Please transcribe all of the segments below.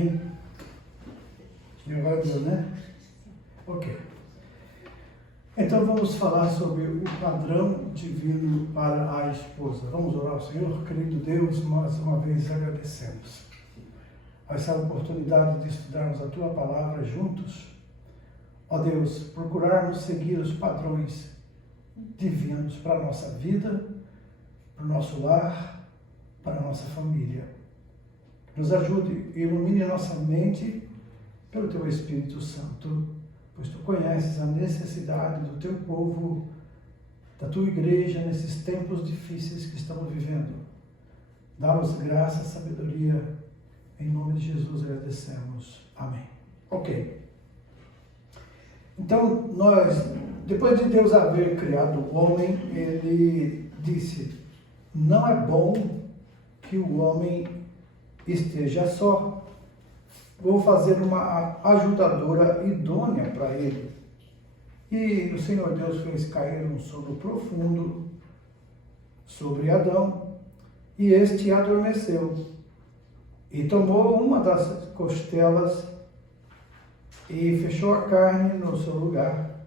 Amém? E agora deu, né? Ok. Então vamos falar sobre o padrão divino para a esposa. Vamos orar ao Senhor. Querido Deus, mais uma vez agradecemos essa oportunidade de estudarmos a Tua Palavra juntos. Ó Deus, procurarmos seguir os padrões divinos para a nossa vida, para o nosso lar, para a nossa família. Nos ajude e ilumine a nossa mente pelo Teu Espírito Santo, pois Tu conheces a necessidade do Teu povo, da Tua igreja nesses tempos difíceis que estamos vivendo. Dá-nos graça, sabedoria, em nome de Jesus agradecemos. Amém. Ok. Então, depois de Deus haver criado o homem, Ele disse, não é bom que o homem esteja só. Vou fazer uma ajudadora idônea para ele. E o Senhor Deus fez cair um sono profundo sobre Adão, e este adormeceu. E tomou uma das costelas e fechou a carne no seu lugar.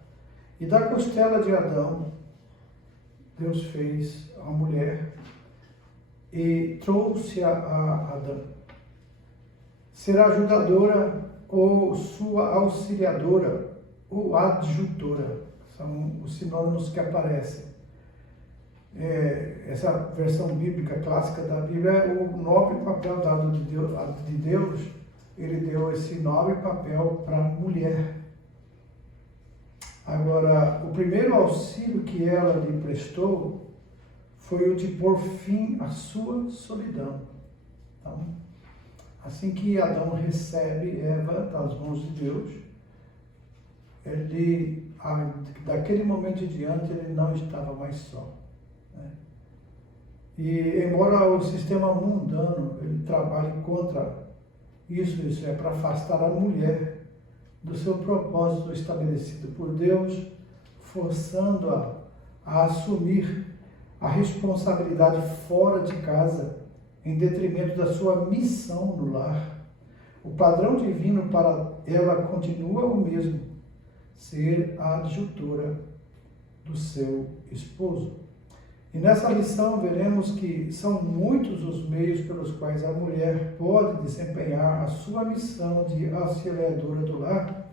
E da costela de Adão, Deus fez a mulher e trouxe a Adão. Será ajudadora ou sua auxiliadora ou adjutora. São os sinônimos que aparecem. Essa versão bíblica clássica da Bíblia é o nobre papel dado de Deus. Ele deu esse nobre papel para a mulher. Agora, o primeiro auxílio que ela lhe prestou foi o de pôr fim à sua solidão. Então, assim que Adão recebe Eva das mãos de Deus, daquele momento em diante, ele não estava mais só. Né? E, embora o sistema mundano ele trabalhe contra isso é para afastar a mulher do seu propósito estabelecido por Deus, forçando-a a assumir a responsabilidade fora de casa, em detrimento da sua missão no lar. O padrão divino para ela continua o mesmo, ser a adjutora do seu esposo. E nessa lição veremos que são muitos os meios pelos quais a mulher pode desempenhar a sua missão de auxiliadora do lar,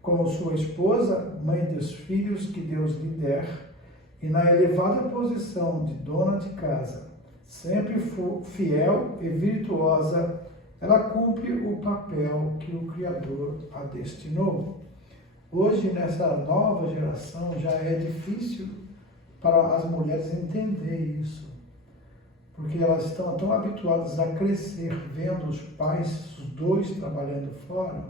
como sua esposa, mãe dos filhos que Deus lhe der, e na elevada posição de dona de casa, sempre fiel e virtuosa, ela cumpre o papel que o Criador a destinou. Hoje, nessa nova geração, já é difícil para as mulheres entender isso, porque elas estão tão habituadas a crescer vendo os pais, os dois trabalhando fora,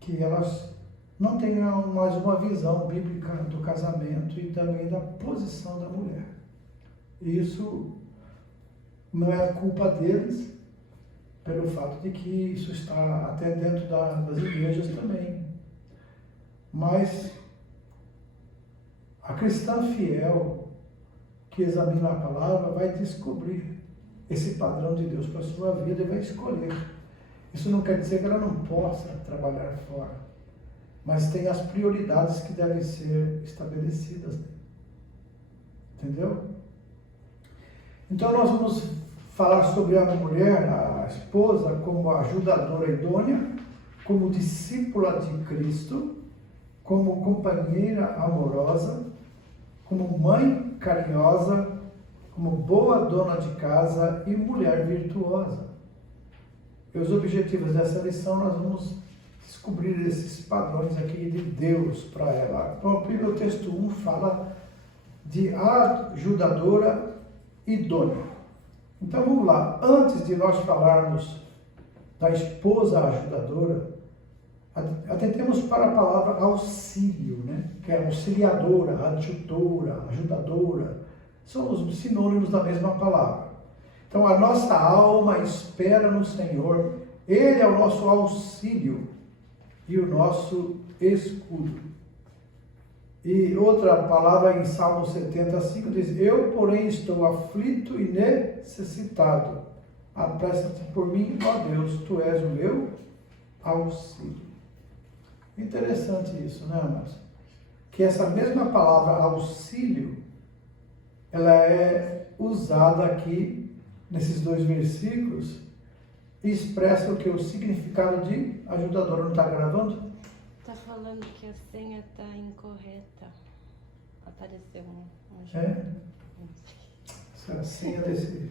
que elas não têm mais uma visão bíblica do casamento e também da posição da mulher. Isso não é culpa deles, pelo fato de que isso está até dentro das igrejas também. Mas a cristã fiel que examina a palavra vai descobrir esse padrão de Deus para a sua vida e vai escolher. Isso não quer dizer que ela não possa trabalhar fora, mas tem as prioridades que devem ser estabelecidas. Entendeu? Então nós vamos falar sobre a mulher, a esposa, como ajudadora idônea, como discípula de Cristo, como companheira amorosa, como mãe carinhosa, como boa dona de casa e mulher virtuosa. E os objetivos dessa lição nós vamos descobrir esses padrões aqui de Deus para ela. Então, o primeiro texto 1 fala de ajudadora idônea. Então vamos lá, antes de nós falarmos da esposa ajudadora, atentemos para a palavra auxílio, né? Que é auxiliadora, adjutora, ajudadora, são os sinônimos da mesma palavra. Então a nossa alma espera no Senhor, Ele é o nosso auxílio e o nosso escudo. E outra palavra em Salmo 75 diz, eu porém estou aflito e necessitado, apressa-te por mim, ó Deus, tu és o meu auxílio. Interessante isso, né, amados? Que essa mesma palavra auxílio, ela é usada aqui, nesses 2 versículos, e expressa o que? O significado de ajudador. Não está gravando? Está falando que a senha está incorreta. Apareceu um É? Essa é a senha desse...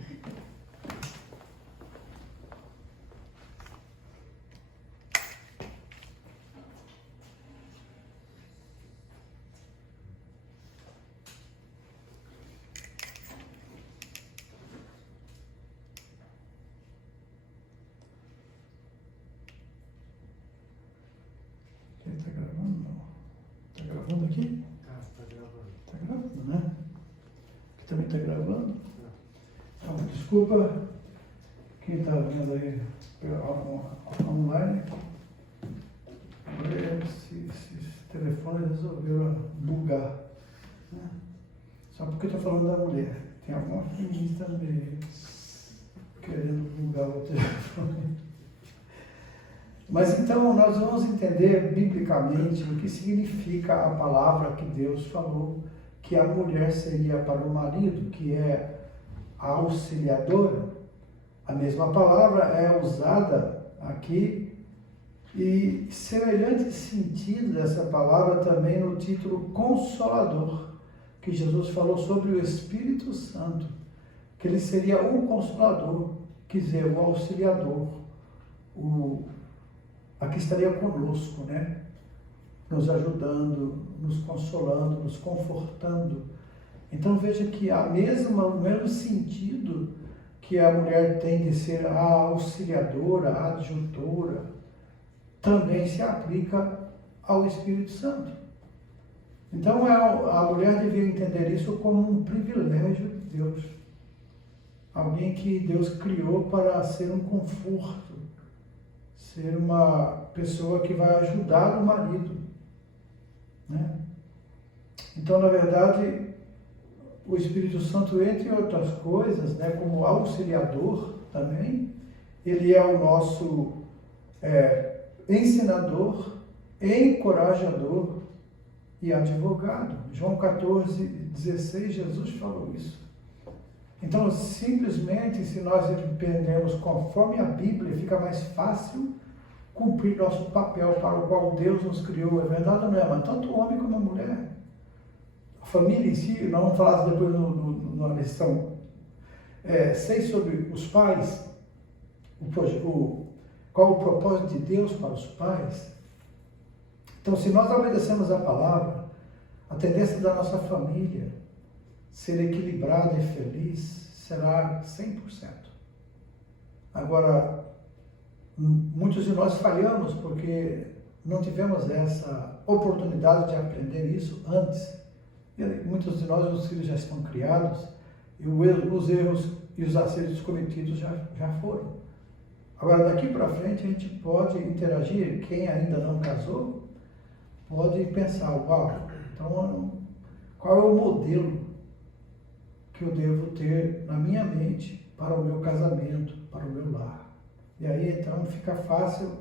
Está gravando? Não. Está gravando aqui? Está gravando. Está gravando, né? Aqui também está gravando? Então, desculpa quem está vendo aí online. Agora esses telefones resolveram bugar. Né? Só porque eu estou falando da mulher. Tem alguma feminista no meio querendo bugar o telefone. Mas então nós vamos entender biblicamente o que significa a palavra que Deus falou, que a mulher seria para o marido, que é a auxiliadora. A mesma palavra é usada aqui e semelhante sentido dessa palavra também no título Consolador, que Jesus falou sobre o Espírito Santo, que ele seria o Consolador, quer dizer, o auxiliador, aqui estaria conosco, né? Nos ajudando, nos consolando, nos confortando. Então veja que o mesmo sentido que a mulher tem de ser a auxiliadora, a adjutora, também se aplica ao Espírito Santo. Então a mulher devia entender isso como um privilégio de Deus. Alguém que Deus criou para ser um conforto, ser uma pessoa que vai ajudar o marido, né? Então, na verdade, o Espírito Santo, entre outras coisas, né, como auxiliador também, ele é o nosso ensinador, encorajador e advogado. João 14:16, Jesus falou isso. Então, simplesmente, se nós entendemos conforme a Bíblia, fica mais fácil cumprir nosso papel para o qual Deus nos criou. É verdade ou não é? Mas tanto o homem como a mulher. A família em si, nós vamos falar depois na lição 6 sobre os pais, qual o propósito de Deus para os pais. Então, se nós obedecemos a palavra, a tendência da nossa família ser equilibrada e feliz será 100%. Agora, muitos de nós falhamos porque não tivemos essa oportunidade de aprender isso antes. E muitos de nós, os filhos já estão criados, e os erros e os acertos cometidos já foram. Agora, daqui para frente, a gente pode interagir. Quem ainda não casou, pode pensar, uau, então qual é o modelo que eu devo ter na minha mente para o meu casamento, para o meu lar? E aí, então, fica fácil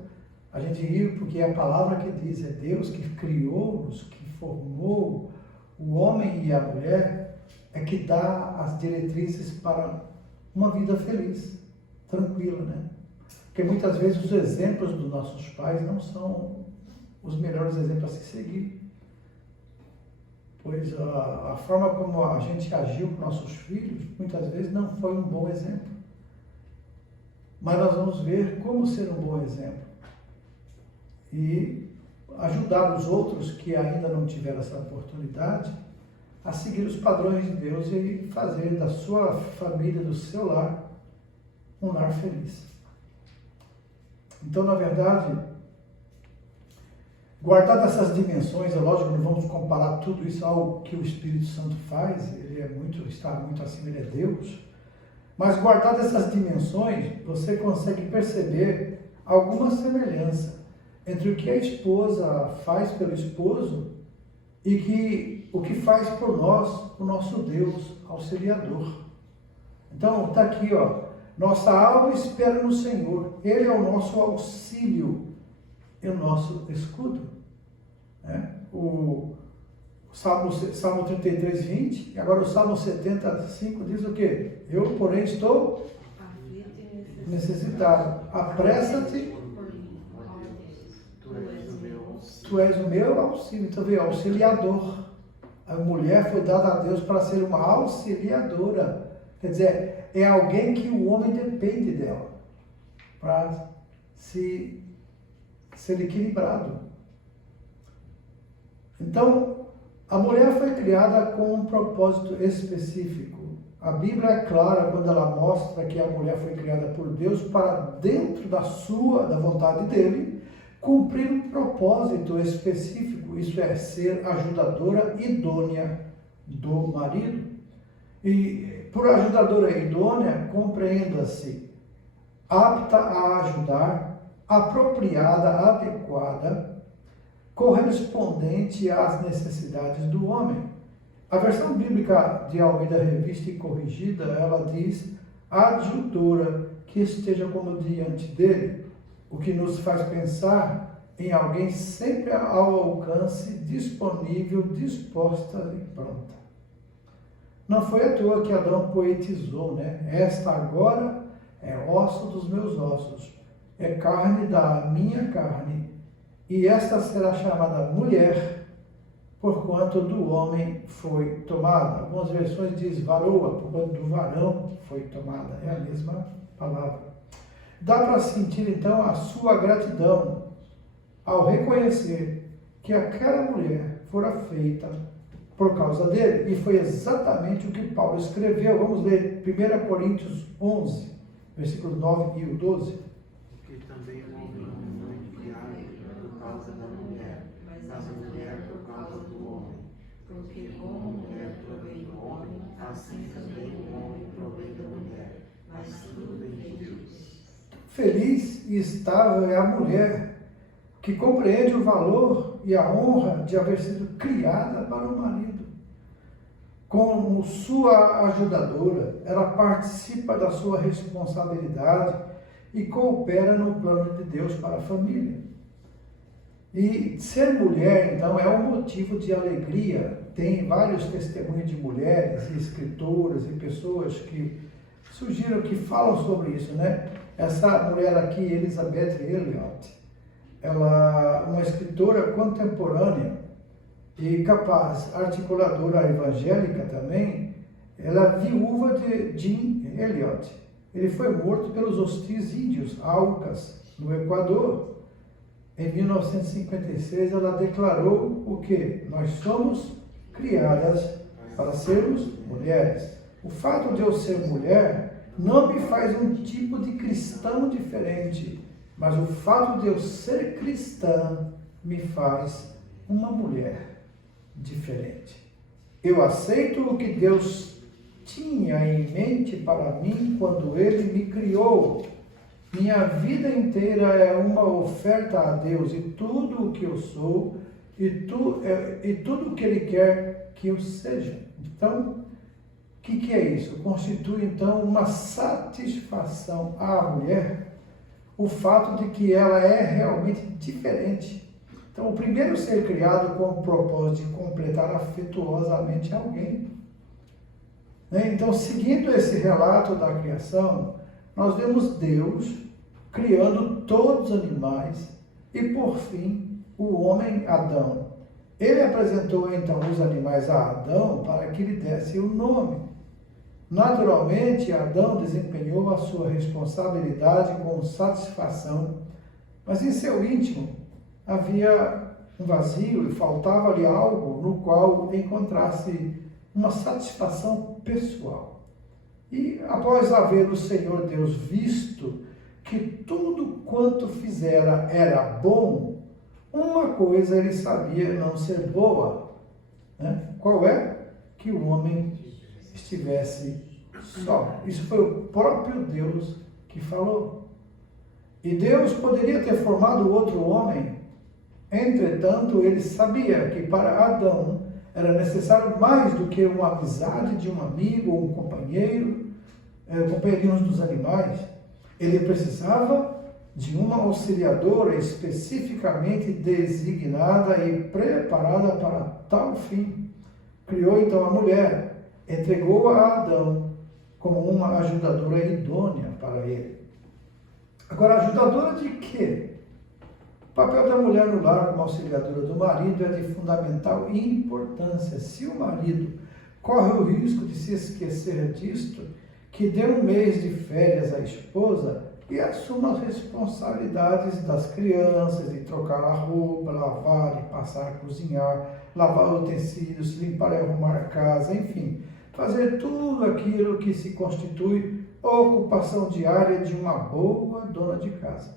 a gente ir, porque é a palavra que diz, é Deus que criou-nos, que formou o homem e a mulher, é que dá as diretrizes para uma vida feliz, tranquila, né? Porque muitas vezes os exemplos dos nossos pais não são os melhores exemplos a se seguir. Pois a forma como a gente agiu com nossos filhos, muitas vezes não foi um bom exemplo. Mas nós vamos ver como ser um bom exemplo. E ajudar os outros que ainda não tiveram essa oportunidade a seguir os padrões de Deus e fazer da sua família, do seu lar, um lar feliz. Então, na verdade, guardado essas dimensões, é lógico que não vamos comparar tudo isso ao que o Espírito Santo faz, ele está muito acima, ele é Deus, mas guardado essas dimensões, você consegue perceber alguma semelhança entre o que a esposa faz pelo esposo e o que faz por nós o nosso Deus auxiliador. Então, está aqui, Nossa alma espera no Senhor. Ele é o nosso auxílio e o nosso escudo. Né? O Salmo 33, 20, e agora o Salmo 75 diz o quê? Eu, porém, estou necessitado. Apressa-te. Tu és o meu auxílio. Então, vê, auxiliador. A mulher foi dada a Deus para ser uma auxiliadora. Quer dizer, é alguém que o homem depende dela para ser equilibrado. Então, a mulher foi criada com um propósito específico. A Bíblia é clara quando ela mostra que a mulher foi criada por Deus para, dentro da vontade dele, cumprir um propósito específico, isso é, ser ajudadora idônea do marido. E por ajudadora idônea, compreenda-se apta a ajudar, apropriada, adequada, correspondente às necessidades do homem. A versão bíblica de Almeida Revista e Corrigida, ela diz adjudora que esteja como diante dele, o que nos faz pensar em alguém sempre ao alcance, disponível, disposta e pronta. Não foi à toa que Adão poetizou, né? Esta agora é osso dos meus ossos, é carne da minha carne, e esta será chamada mulher, porquanto do homem foi tomada. Algumas versões diz varoa, porquanto do varão foi tomada. É a mesma palavra. Dá para sentir então a sua gratidão ao reconhecer que aquela mulher fora feita por causa dele. E foi exatamente o que Paulo escreveu. Vamos ler 1 Coríntios 11, versículos 9 e 12. Porque também o homem não foi criado por causa da mulher, mas a mulher por causa do homem. Porque como a mulher provém do homem, assim também o homem provém da mulher. Mas tudo vem de Deus. Feliz e estável é a mulher que compreende o valor e a honra de haver sido criada para o marido. Como sua ajudadora, ela participa da sua responsabilidade e coopera no plano de Deus para a família. E ser mulher, então, é um motivo de alegria. Tem vários testemunhos de mulheres e escritoras e pessoas que surgiram, que falam sobre isso, né? Essa mulher aqui, Elizabeth Elliot, ela é uma escritora contemporânea e capaz, articuladora evangélica também. Ela é viúva de Jim Elliot. Ele foi morto pelos hostis índios, Aucas, no Equador. Em 1956, ela declarou o quê? Nós somos criadas para sermos mulheres. O fato de eu ser mulher não me faz um tipo de cristão diferente, mas o fato de eu ser cristã me faz uma mulher diferente. Eu aceito o que Deus tinha em mente para mim quando Ele me criou. Minha vida inteira é uma oferta a Deus e tudo o que eu sou e tudo o que Ele quer que eu seja. Então, o que é isso? Constitui, então, uma satisfação à mulher, o fato de que ela é realmente diferente. Então, o primeiro ser criado com o propósito de completar afetuosamente alguém. Então, seguindo esse relato da criação, nós vemos Deus criando todos os animais e, por fim, o homem Adão. Ele apresentou, então, os animais a Adão para que lhe desse o nome. Naturalmente, Adão desempenhou a sua responsabilidade com satisfação, mas em seu íntimo havia um vazio e faltava-lhe algo no qual encontrasse uma satisfação pessoal. E após haver o Senhor Deus visto que tudo quanto fizera era bom, uma coisa ele sabia não ser boa, né? Qual é? Que o homem estivesse só. Isso foi o próprio Deus que falou. E Deus poderia ter formado outro homem, entretanto, ele sabia que para Adão era necessário mais do que uma amizade de um amigo ou um companheiro, companheirinhos dos animais, ele precisava de uma auxiliadora especificamente designada e preparada para tal fim. Criou então a mulher, entregou-a a Adão como uma ajudadora idônea para ele. Agora, ajudadora de quê? O papel da mulher no lar como auxiliadora do marido é de fundamental importância. Se o marido corre o risco de se esquecer disto, que dê um mês de férias à esposa e assuma as responsabilidades das crianças, de trocar a roupa, lavar, de passar a cozinhar, lavar utensílios, limpar e arrumar a casa, enfim, fazer tudo aquilo que se constitui ocupação diária de uma boa dona de casa.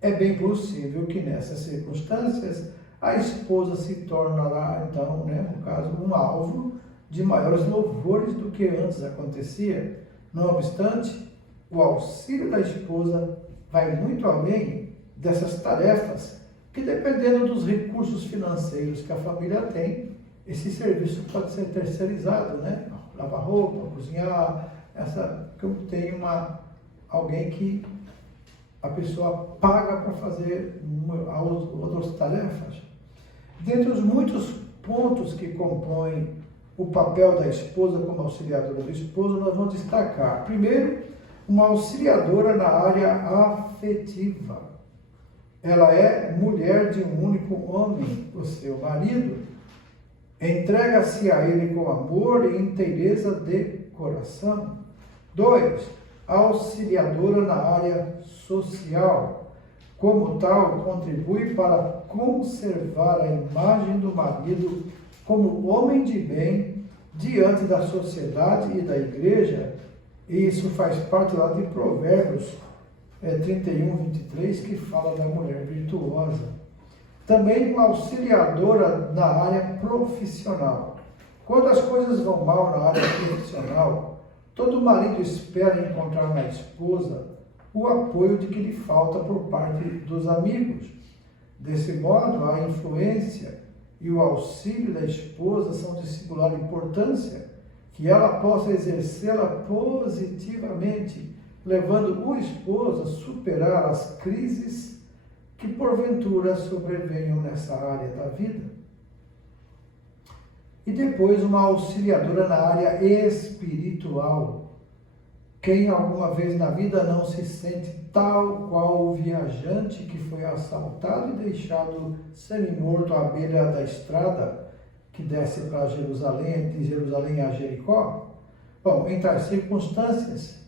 É bem possível que nessas circunstâncias a esposa se tornará, então, no caso, um alvo de maiores louvores do que antes acontecia. Não obstante, o auxílio da esposa vai muito além dessas tarefas que, dependendo dos recursos financeiros que a família tem, esse serviço pode ser terceirizado, lavar roupa, cozinhar, que eu tenho alguém que a pessoa paga para fazer outras tarefas. Dentre os muitos pontos que compõem o papel da esposa como auxiliadora do esposo, nós vamos destacar, primeiro, uma auxiliadora na área afetiva. Ela é mulher de um único homem, o seu marido. Entrega-se a ele com amor e inteireza de coração. 2. Auxiliadora na área social. Como tal, contribui para conservar a imagem do marido como homem de bem diante da sociedade e da igreja. E isso faz parte lá de Provérbios 31, 23, que fala da mulher virtuosa. Também uma auxiliadora na área profissional. Quando as coisas vão mal na área profissional, todo marido espera encontrar na esposa o apoio de que lhe falta por parte dos amigos. Desse modo, a influência e o auxílio da esposa são de singular importância, que ela possa exercê-la positivamente, levando o esposo a superar as crises que porventura sobrevenham nessa área da vida. E depois uma auxiliadora na área espiritual. Quem alguma vez na vida não se sente tal qual o viajante que foi assaltado e deixado semi-morto à beira da estrada que desce para Jerusalém, de Jerusalém a Jericó? Bom, em tais circunstâncias,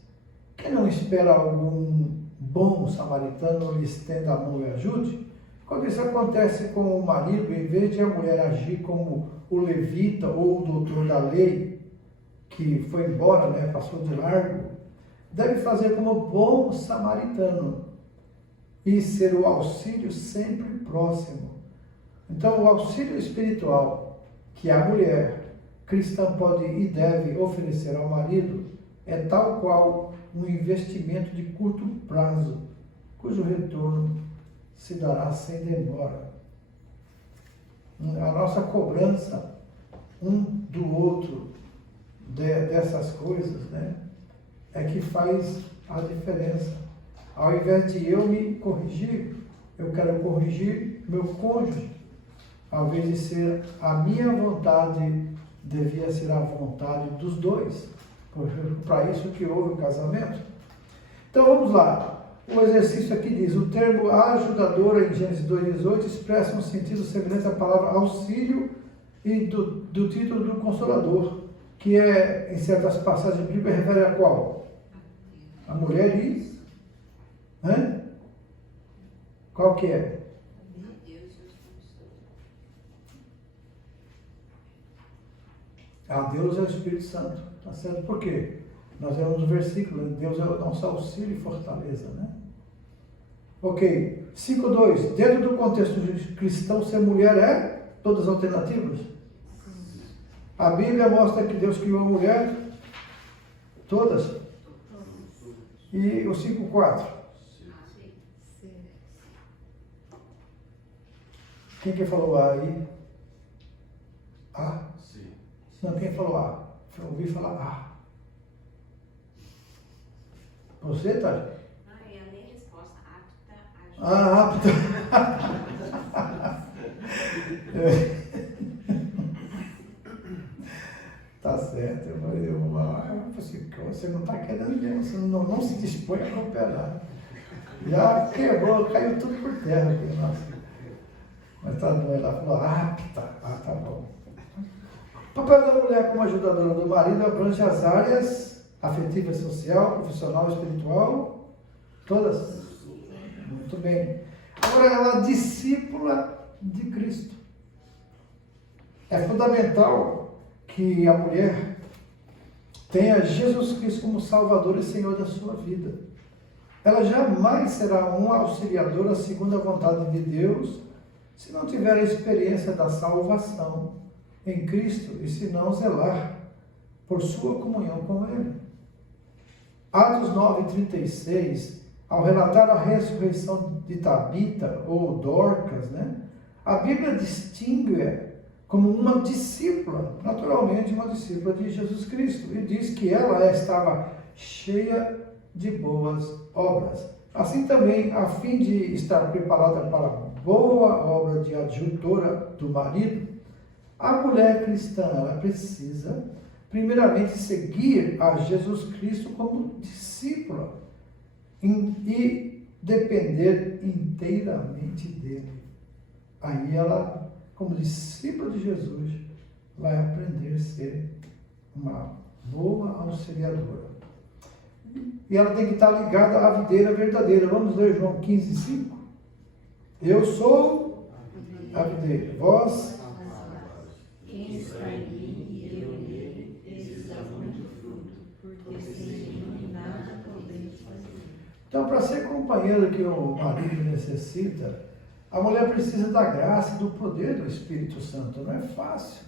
quem não espera algum bom samaritano lhe estenda a mão e ajude? Quando isso acontece com o marido, em vez de a mulher agir como o levita ou o doutor da lei, que foi embora, passou de largo, deve fazer como bom samaritano e ser o auxílio sempre próximo. Então, o auxílio espiritual que a mulher cristã pode e deve oferecer ao marido é tal qual um investimento de curto prazo, cujo retorno se dará sem demora. A nossa cobrança um do outro dessas coisas, é que faz a diferença. Ao invés de eu me corrigir, eu quero corrigir meu cônjuge. Ao invés de ser a minha vontade, devia ser a vontade dos dois. Para isso que houve o casamento. Então vamos lá. O exercício aqui diz, o termo ajudadora em Gênesis 2,18 expressa um sentido semelhante à palavra auxílio e do título do Consolador, que em certas passagens bíblicas refere a qual? A mulher e... Qual que é? A Deus é o Espírito Santo, tá certo? Por quê? Nós vemos no versículo, Deus é o nosso auxílio e fortaleza, Ok, 5.2, dentro do contexto cristão, ser mulher é todas alternativas? A Bíblia mostra que Deus criou a mulher, todas? E o 5.4? Quem que falou A aí? A? Não, quem falou A? Eu ouvi falar A. Você, Tati? Não, eu ia ler a resposta. Apta a Ah, tá certo. Eu falei, assim, você não está querendo mesmo, você não se dispõe a cooperar. Já quebrou, caiu tudo por terra aqui, nossa. Mas tá bom, ela falou, apta. Ah, tá bom. O papel da mulher como ajudadora do marido abrange as áreas afetiva, social, profissional, espiritual, todas. Muito bem. Agora, ela é uma discípula de Cristo. É fundamental que a mulher tenha Jesus Cristo como Salvador e Senhor da sua vida. Ela jamais será uma auxiliadora segundo a vontade de Deus se não tiver a experiência da salvação em Cristo e se não zelar por sua comunhão com Ele. Atos 9:36, ao relatar a ressurreição de Tabita, ou Dorcas, a Bíblia distingue-a como uma discípula, naturalmente uma discípula de Jesus Cristo, e diz que ela estava cheia de boas obras. Assim também, a fim de estar preparada para a boa obra de adjutora do marido, a mulher cristã, ela precisa, primeiramente, seguir a Jesus Cristo como discípula e depender inteiramente dele. Aí ela, como discípula de Jesus, vai aprender a ser uma boa auxiliadora. E ela tem que estar ligada à videira verdadeira. Vamos ler João 15:5. Eu sou a videira, vós. Quem está em mim e eu nele, esse dá muito fruto, porque sem mim nada podeis fazer. Então, para ser companheiro que o marido necessita, a mulher precisa da graça e do poder do Espírito Santo. Não é fácil,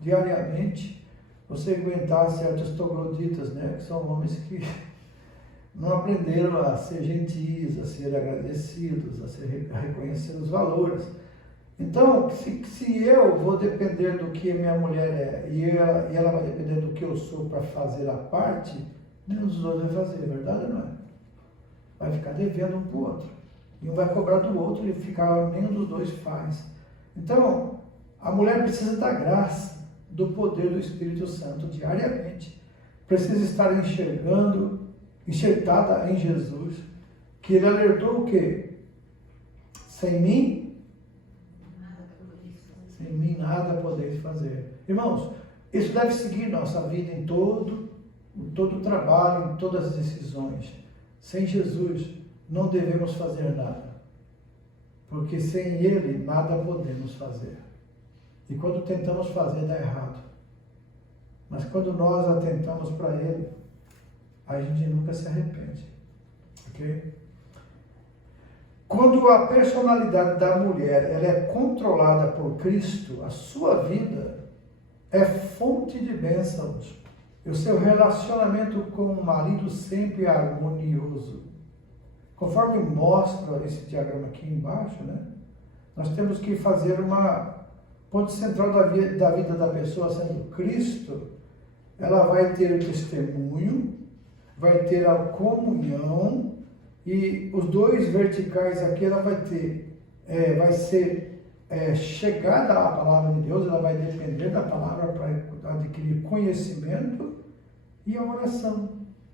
diariamente, você aguentar certos trogloditas, que são homens que não aprenderam a ser gentis, a ser agradecidos, a reconhecer os valores. Então, se eu vou depender do que minha mulher é e ela vai depender do que eu sou para fazer a parte, nenhum dos dois vai fazer, verdade ou não é? Vai ficar devendo um para o outro. E um vai cobrar do outro e nenhum dos dois faz. Então, a mulher precisa da graça, do poder do Espírito Santo diariamente. Precisa estar enxertada em Jesus, que ele alertou o quê? Sem mim nada podeis fazer. Irmãos, isso deve seguir nossa vida em todo o trabalho, em todas as decisões. Sem Jesus, não devemos fazer nada. Porque sem Ele, nada podemos fazer. E quando tentamos fazer, dá errado. Mas quando nós atentamos para Ele, a gente nunca se arrepende. Ok? Quando a personalidade da mulher ela é controlada por Cristo, a sua vida é fonte de bênçãos. E o seu relacionamento com o marido sempre é harmonioso. Conforme mostra esse diagrama aqui embaixo, nós temos que fazer uma ponto central da vida da pessoa sendo Cristo. Ela vai ter o testemunho, vai ter a comunhão, e os dois verticais aqui ela vai ter, vai ser chegada à palavra de Deus, ela vai depender da palavra para adquirir conhecimento e a oração,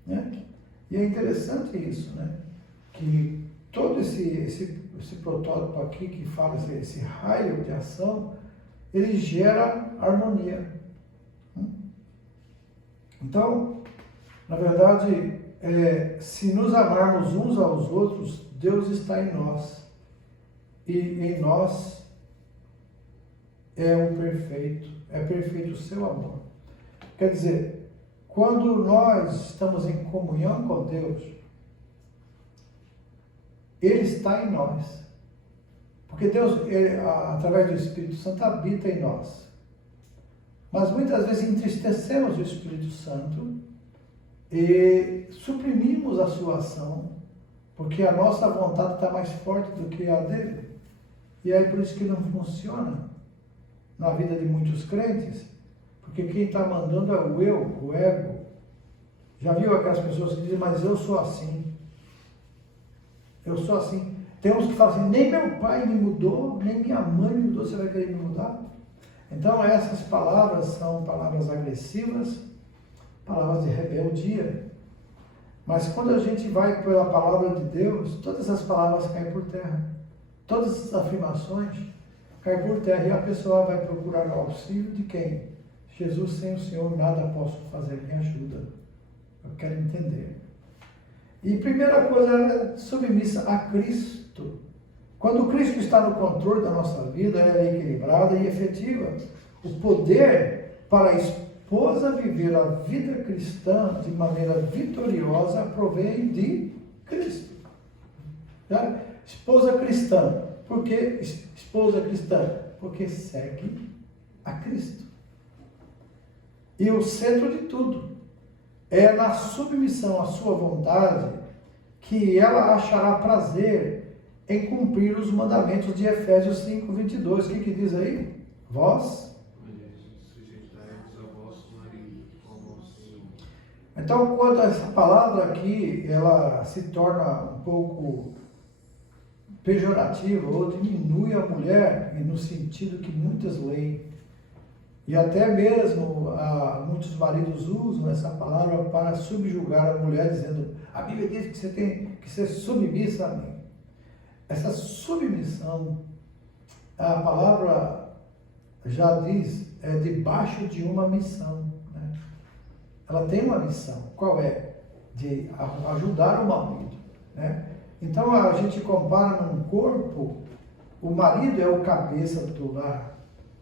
E é interessante isso, que todo esse protótipo aqui que fala esse raio de ação, ele gera harmonia. Então, na verdade, se nos amarmos uns aos outros, Deus está em nós. E em nós é perfeito o seu amor. Quer dizer, quando nós estamos em comunhão com Deus, Ele está em nós. Porque Deus, através do Espírito Santo, habita em nós. Mas muitas vezes entristecemos o Espírito Santo e suprimimos a sua ação, porque a nossa vontade está mais forte do que a dele. E aí por isso que não funciona na vida de muitos crentes, porque quem está mandando é o eu, o ego. Já viu aquelas pessoas que dizem, mas eu sou assim. Eu sou assim. Tem uns que falam assim, nem meu pai me mudou, nem minha mãe me mudou, você vai querer me mudar? Então essas palavras são palavras agressivas, palavras de rebeldia. Mas quando a gente vai pela palavra de Deus, todas as palavras caem por terra. Todas as afirmações caem por terra e a pessoa vai procurar o auxílio de quem? Jesus, sem o Senhor nada posso fazer, me ajuda. Eu quero entender. E primeira coisa é submissa a Cristo. Quando Cristo está no controle da nossa vida, ela é equilibrada e efetiva. O poder para a esposa viver a vida cristã de maneira vitoriosa provém de Cristo. Tá? Esposa cristã. Por que esposa cristã? Porque segue a Cristo. E o centro de tudo é na submissão à sua vontade que ela achará prazer em cumprir os mandamentos de Efésios 5, 22. O que diz aí? Vós. Então, quando essa palavra aqui, ela se torna um pouco pejorativa ou diminui a mulher, no sentido que muitas leem, e até mesmo muitos maridos usam essa palavra para subjugar a mulher, dizendo, a Bíblia diz que você tem que ser submissa a mim. Essa submissão, a palavra já diz, é debaixo de uma missão. Né? Ela tem uma missão. Qual é? De ajudar o marido. Né? Então a gente compara num corpo, o marido é o cabeça do lar.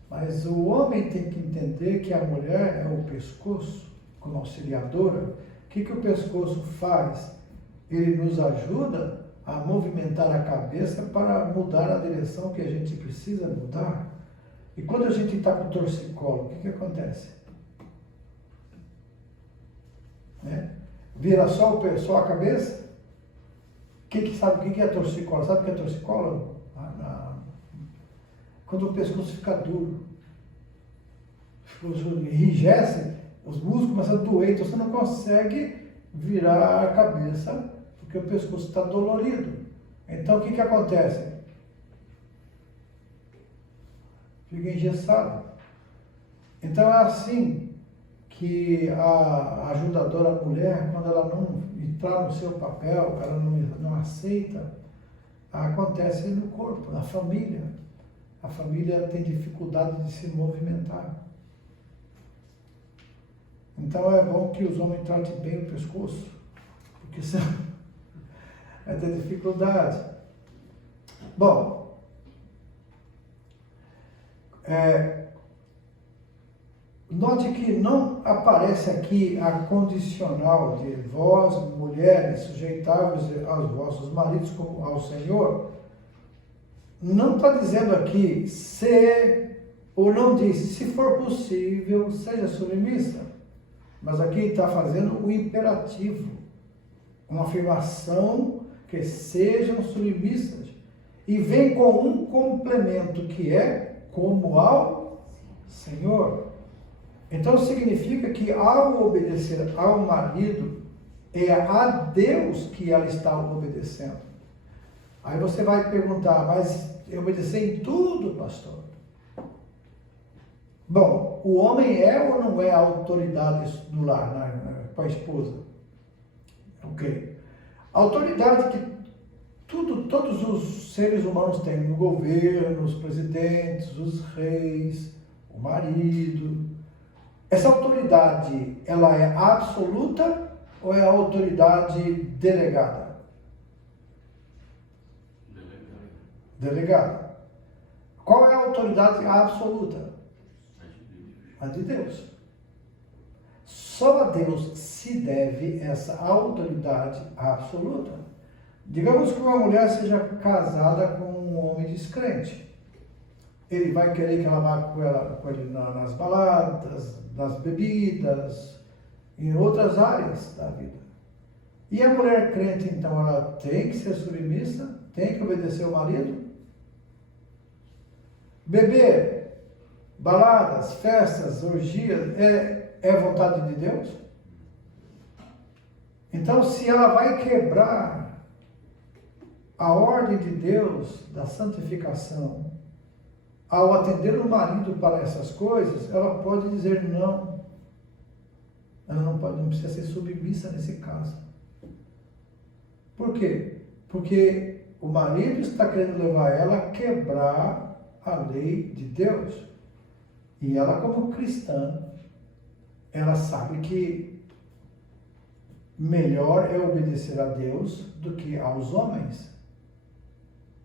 Mas o homem tem que entender que a mulher é o pescoço, como auxiliadora. O que o pescoço faz? Ele nos ajuda a movimentar a cabeça para mudar a direção que a gente precisa mudar. E quando a gente está com torcicolo, o que acontece? Né? Vira só a cabeça? Sabe o que é torcicolo? Sabe o que é torcicolo? Quando o pescoço fica duro, enrijece, os músculos começam a doer, então você não consegue virar a cabeça, porque o pescoço está dolorido. Então o que acontece? Fica engessado. Então é assim que a ajudadora mulher, quando ela não entrar no seu papel, ela não aceita, acontece no corpo, na família. A família tem dificuldade de se movimentar. Então é bom que os homens tratem bem o pescoço, porque senão vai ter dificuldade. Bom, note que não aparece aqui a condicional de vós, mulheres, sujeitai-vos aos vossos maridos como ao Senhor. Não está dizendo aqui se, ou não diz, se for possível, seja submissa. Mas aqui está fazendo o imperativo, uma afirmação que sejam submissas. E vem com um complemento que é como ao Senhor. Então significa que ao obedecer ao marido, é a Deus que ela está obedecendo. Aí você vai perguntar, mas eu obedeci em tudo, pastor? Bom, o homem é ou não é a autoridade do lar para a esposa? Ok. A autoridade que todos os seres humanos têm, no governo, os presidentes, os reis, o marido. Essa autoridade, ela é absoluta ou é autoridade delegada? Delegada. Qual é a autoridade absoluta? A de Deus. Só a Deus se deve essa autoridade absoluta. Digamos que uma mulher seja casada com um homem descrente. Ele vai querer que ela vá com ele nas baladas, nas bebidas, em outras áreas da vida. E a mulher crente, então, ela tem que ser submissa, tem que obedecer ao marido? Beber, baladas, festas, orgias, é vontade de Deus? Então, se ela vai quebrar a ordem de Deus da santificação, ao atender o marido para essas coisas, ela pode dizer não. Ela não precisa ser submissa nesse caso. Por quê? Porque o marido está querendo levar ela a quebrar a lei de Deus. E ela, como cristã, ela sabe que melhor é obedecer a Deus do que aos homens.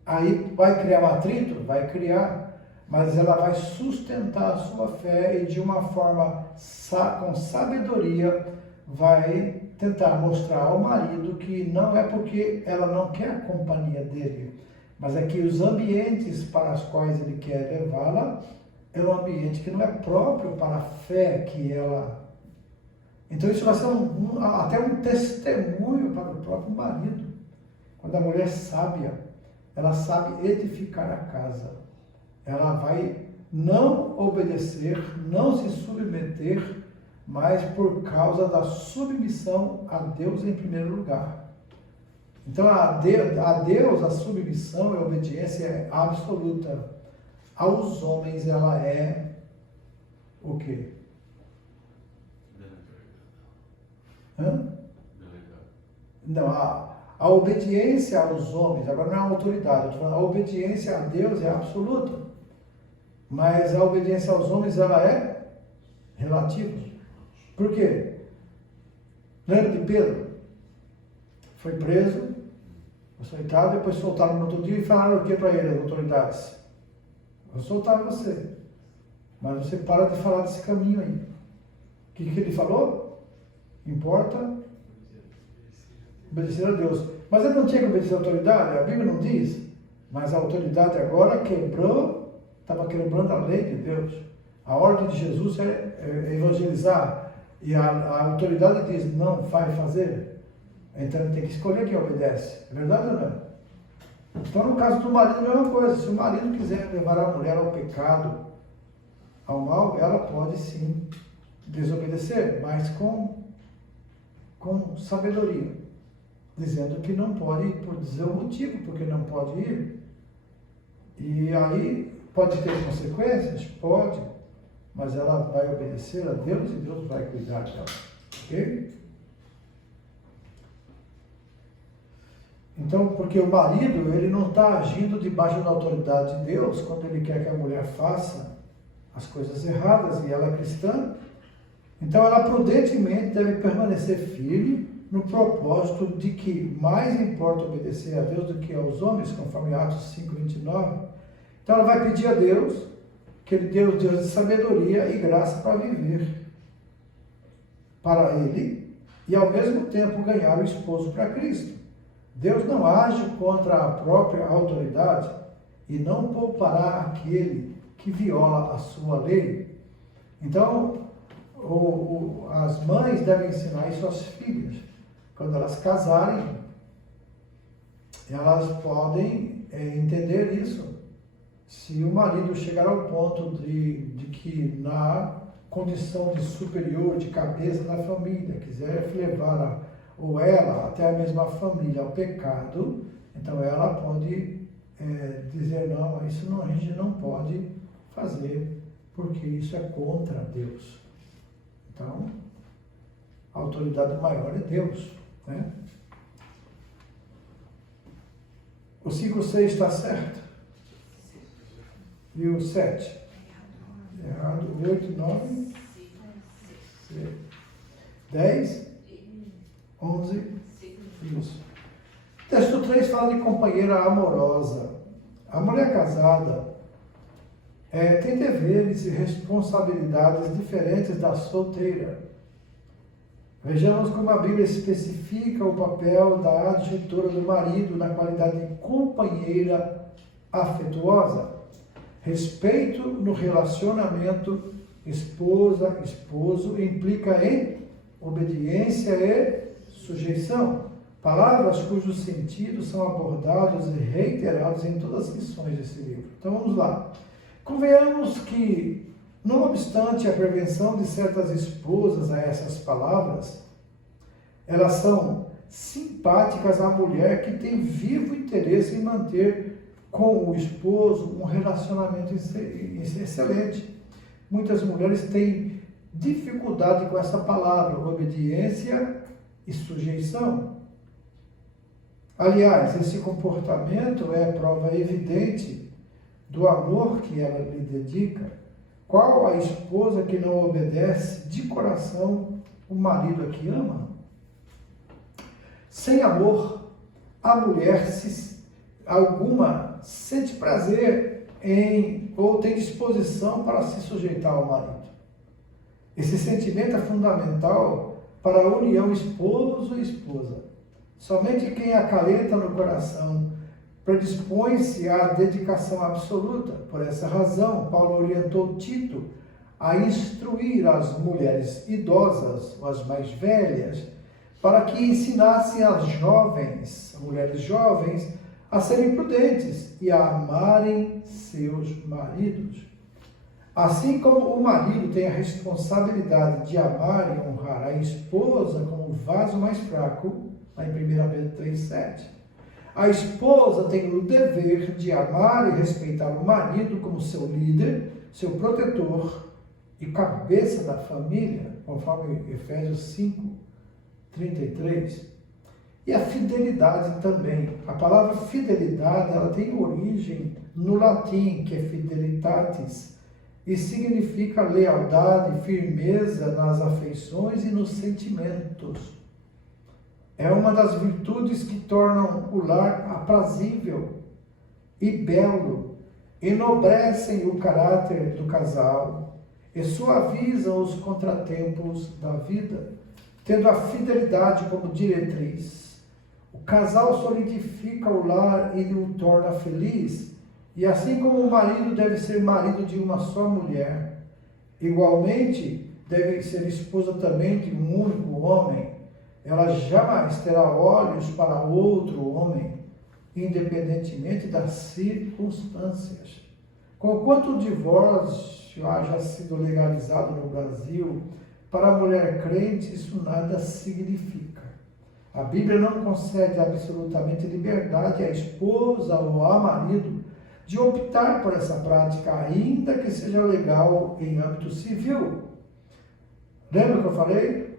Aí vai criar um atrito? Vai criar, mas ela vai sustentar a sua fé e de uma forma com sabedoria vai tentar mostrar ao marido que não é porque ela não quer a companhia dele, mas é que os ambientes para os quais ele quer levá-la é um ambiente que não é próprio para a fé que ela... Então isso vai ser até um testemunho para o próprio marido. Quando a mulher é sábia, ela sabe edificar a casa. Ela vai não obedecer, não se submeter, mas por causa da submissão a Deus em primeiro lugar. Então a Deus a submissão e a obediência é absoluta. Aos homens ela é o quê? Não, a obediência aos homens, agora não é a autoridade, eu estou falando, a obediência a Deus é absoluta, mas a obediência aos homens ela é relativa. Por quê? Lembra de Pedro? Foi preso, açoitado, depois soltaram no outro dia e falaram o que para ele, as autoridades? Vou soltar você, mas você para de falar desse caminho aí. O que ele falou? Importa obedecer a Deus. Mas ele não tinha que obedecer a autoridade? A Bíblia não diz. Mas a autoridade agora quebrou, estava quebrando a lei de Deus. A ordem de Jesus é evangelizar. E a autoridade diz, não vai fazer. Então ele tem que escolher quem obedece. É verdade ou não é? Então no caso do marido é a mesma coisa. Se o marido quiser levar a mulher ao pecado, ao mal, ela pode sim desobedecer, mas com sabedoria, dizendo que não pode, por dizer o motivo porque não pode ir. E aí pode ter consequências? Pode, mas ela vai obedecer a Deus e Deus vai cuidar dela. Ok? Então, porque o marido, ele não está agindo debaixo da autoridade de Deus quando ele quer que a mulher faça as coisas erradas e ela é cristã. Então ela prudentemente deve permanecer firme no propósito de que mais importa obedecer a Deus do que aos homens, conforme Atos 5:29. Então ela vai pedir a Deus que Ele dê o Deus de sabedoria e graça para viver para Ele e ao mesmo tempo ganhar o esposo para Cristo. Deus não age contra a própria autoridade e não poupará aquele que viola a sua lei. Então, as mães devem ensinar isso às filhas. Quando elas casarem, elas podem entender isso. Se o marido chegar ao ponto de que na condição de superior, de cabeça da família, quiser levar ou ela, até a mesma família, ao pecado, então ela pode dizer, não, isso não, a gente não pode fazer, porque isso é contra Deus. Então, a autoridade maior é Deus, né? O 5:6 está certo? E o 7? Errado. 8, 9, 10, 11, isso. Texto 3 fala de companheira amorosa. A mulher casada tem deveres e responsabilidades diferentes da solteira. Vejamos como a Bíblia especifica o papel da adjutora do marido na qualidade de companheira afetuosa. Respeito no relacionamento esposa-esposo implica em obediência e sujeição. Palavras cujos sentidos são abordados e reiterados em todas as lições desse livro. Então vamos lá. Convenhamos que, não obstante a prevenção de certas esposas a essas palavras, Elas são simpáticas à mulher que tem vivo interesse em manter com o esposo um relacionamento excelente. Muitas mulheres têm dificuldade com essa palavra, obediência e sujeição. Aliás, esse comportamento é prova evidente do amor que ela lhe dedica. Qual a esposa que não obedece de coração o marido a que ama? Sem amor, a mulher alguma sente prazer em ou tem disposição para se sujeitar ao marido. Esse sentimento é fundamental para a união esposo e esposa. Somente quem acalenta no coração predispõe-se à dedicação absoluta. Por essa razão, Paulo orientou Tito a instruir as mulheres idosas, ou as mais velhas, para que ensinassem as jovens, as mulheres jovens, a serem prudentes e a amarem seus maridos. Assim como o marido tem a responsabilidade de amar e honrar a esposa como o vaso mais fraco, lá em 1 Pedro 3,7, a esposa tem o dever de amar e respeitar o marido como seu líder, seu protetor e cabeça da família, conforme Efésios 5:33. E a fidelidade também. A palavra fidelidade, ela tem origem no latim, que é fidelitatis, e significa lealdade, firmeza nas afeições e nos sentimentos. É uma das virtudes que tornam o lar aprazível e belo, enobrecem o caráter do casal e suavizam os contratempos da vida, tendo a fidelidade como diretriz. O casal solidifica o lar e o torna feliz, e assim como o marido deve ser marido de uma só mulher, igualmente deve ser esposa também de um único homem. Ela jamais terá olhos para outro homem, independentemente das circunstâncias. Conquanto o divórcio haja sido legalizado no Brasil, para a mulher crente isso nada significa. A Bíblia não concede absolutamente liberdade à esposa ou ao marido de optar por essa prática, ainda que seja legal em âmbito civil. Lembra que eu falei?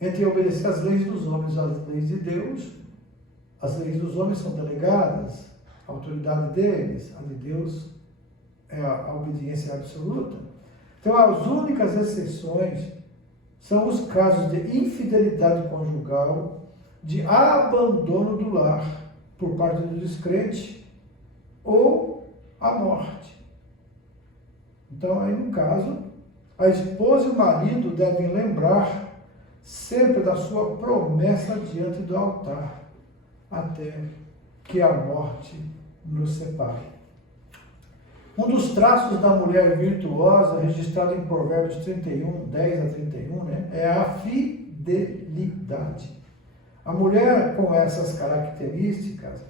Entre obedecer às leis dos homens e às leis de Deus, as leis dos homens são delegadas, a autoridade deles, a de Deus é a obediência absoluta. Então, as únicas exceções são os casos de infidelidade conjugal, de abandono do lar por parte do descrente ou a morte. Então, aí no caso, a esposa e o marido devem lembrar sempre da sua promessa diante do altar, até que a morte nos separe. Um dos traços da mulher virtuosa, registrado em Provérbios 31, 10 a 31, é a fidelidade. A mulher com essas características,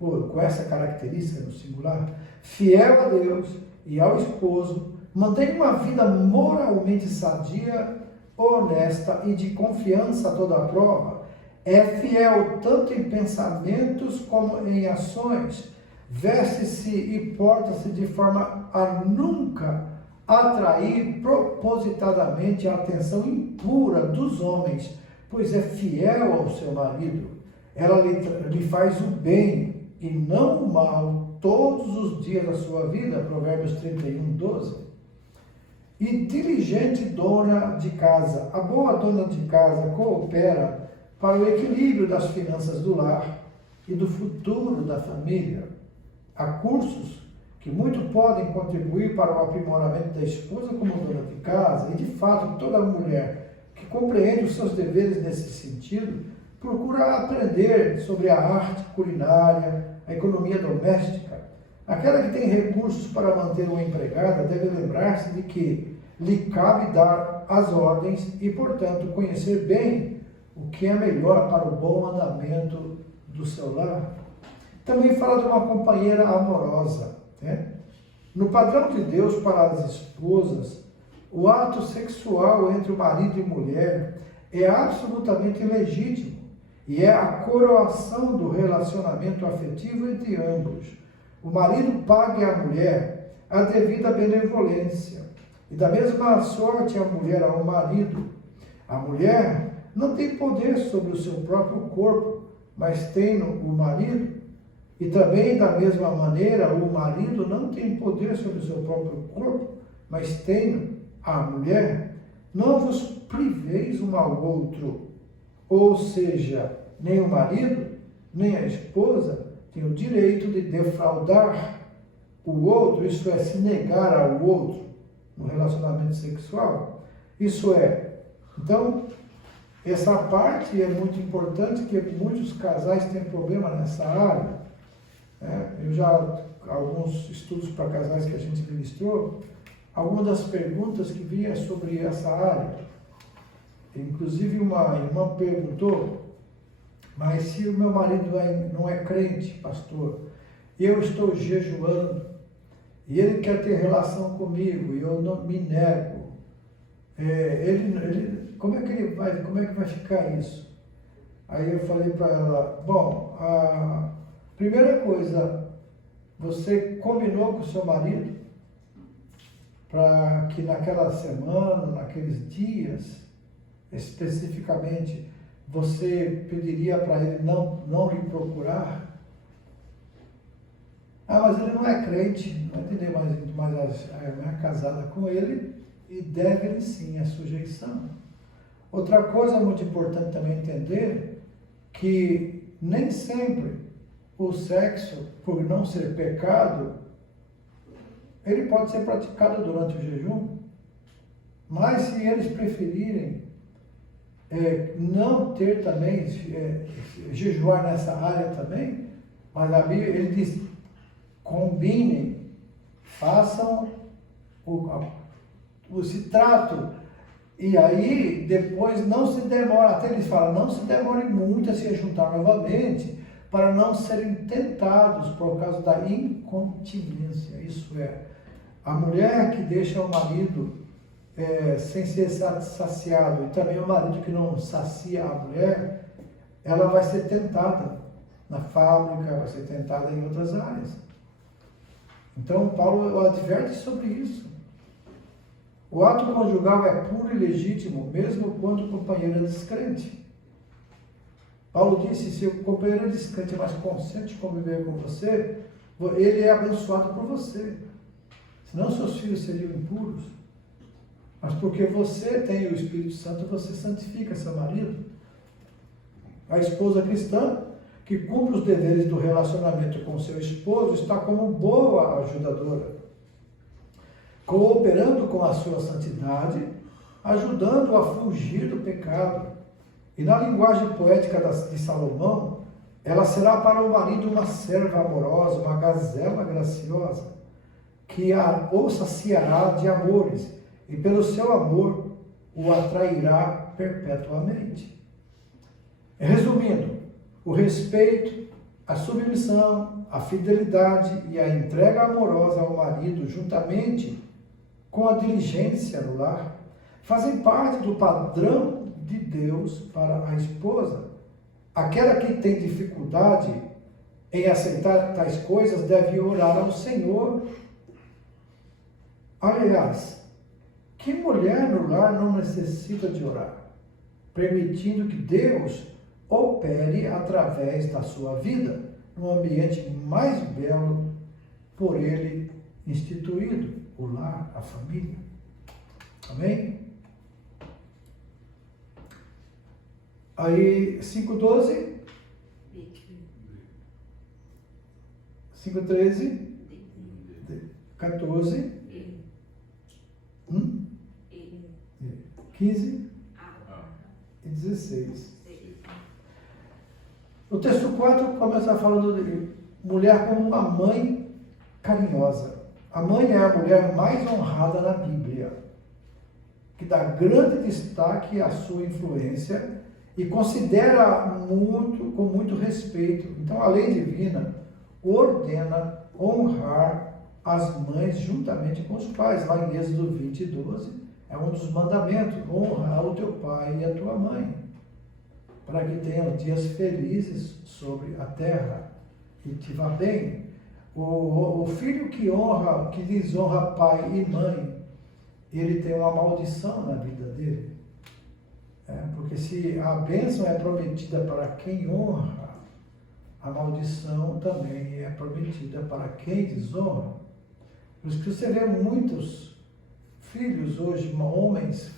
com essa característica no singular, fiel a Deus e ao esposo, mantém uma vida moralmente sadia, honesta e de confiança a toda a prova, é fiel tanto em pensamentos como em ações, veste-se e porta-se de forma a nunca atrair propositadamente a atenção impura dos homens, pois é fiel ao seu marido. Ela lhe faz o bem e não o mal todos os dias da sua vida, Provérbios 31, 12. E diligente dona de casa. A boa dona de casa coopera para o equilíbrio das finanças do lar e do futuro da família. Há cursos que muito podem contribuir para o aprimoramento da esposa como dona de casa, e de fato toda mulher que compreende os seus deveres nesse sentido procura aprender sobre a arte culinária, a economia doméstica. Aquela que tem recursos para manter uma empregada deve lembrar-se de que lhe cabe dar as ordens e, portanto, conhecer bem o que é melhor para o bom andamento do seu lar. Também fala de uma companheira amorosa. No padrão de Deus para as esposas, o ato sexual entre o marido e mulher é absolutamente legítimo e é a coroação do relacionamento afetivo entre ambos. O marido pague à mulher a devida benevolência, e da mesma sorte a mulher ao marido. A mulher não tem poder sobre o seu próprio corpo, mas tem o marido. E também, da mesma maneira, o marido não tem poder sobre o seu próprio corpo, mas tem a mulher. Não vos priveis um ao outro, ou seja, nem o marido, nem a esposa tem o direito de defraudar o outro, isso é, se negar ao outro no relacionamento sexual. Isso é, então, essa parte é muito importante, que muitos casais têm problema nessa área. Eu já, alguns estudos para casais que a gente ministrou, algumas das perguntas que vinham sobre essa área. Inclusive uma irmã perguntou, mas se o meu marido não é crente, pastor, e eu estou jejuando, e ele quer ter relação comigo, e eu não me nego, como é que vai ficar isso? Aí eu falei para ela, bom, a primeira coisa, você combinou com o seu marido para que naquela semana, naqueles dias, especificamente, você pediria para ele não lhe procurar? Mas ele não é crente, não entender mas não é casada com ele e deve-lhe sim a sujeição. Outra coisa muito importante também entender que nem sempre o sexo, por não ser pecado, ele pode ser praticado durante o jejum, mas se eles preferirem não ter também, jejuar nessa área também, mas a Bíblia, ele diz, combinem, façam esse trato, e aí depois não se demora, até eles falam, não se demore muito a se juntar novamente, para não serem tentados por causa da incontinência. Isso é, a mulher que deixa o marido sem ser saciado, e também o marido que não sacia a mulher, ela vai ser tentada na fábrica, vai ser tentada em outras áreas. Então Paulo adverte sobre isso. O ato conjugal é puro e legítimo, mesmo quando o companheiro é descrente. Paulo disse, se o companheiro é descrente, mas consente conviver com você, ele é abençoado por você. Senão seus filhos seriam impuros. Mas porque você tem o Espírito Santo, você santifica seu marido. A esposa cristã, que cumpre os deveres do relacionamento com seu esposo, está como boa ajudadora, cooperando com a sua santidade, ajudando-o a fugir do pecado. E na linguagem poética de Salomão, ela será para o marido uma serva amorosa, uma gazela graciosa, que o saciará de amores, e pelo seu amor o atrairá perpetuamente. Resumindo, o respeito, a submissão, a fidelidade e a entrega amorosa ao marido, juntamente com a diligência no lar, fazem parte do padrão de Deus para a esposa. Aquela que tem dificuldade em aceitar tais coisas deve orar ao Senhor. Aliás, que mulher no lar não necessita de orar, permitindo que Deus opere através da sua vida, num ambiente mais belo por ele instituído, o lar, a família. Amém? Aí, 5:12, 5:13, 14, 15 e 16. O texto 4 começa falando de mulher como uma mãe carinhosa. A mãe é a mulher mais honrada na Bíblia, que dá grande destaque à sua influência e considera com muito respeito. Então, a lei divina ordena honrar as mães juntamente com os pais. Lá em Êxodo 20:12, É um dos mandamentos: honra ao teu pai e à tua mãe, para que tenham dias felizes sobre a terra e te vá bem. O filho que desonra pai e mãe, ele tem uma maldição na vida dele. Porque se a bênção é prometida para quem honra, a maldição também é prometida para quem desonra. Por isso que você vê muitos filhos hoje, homens,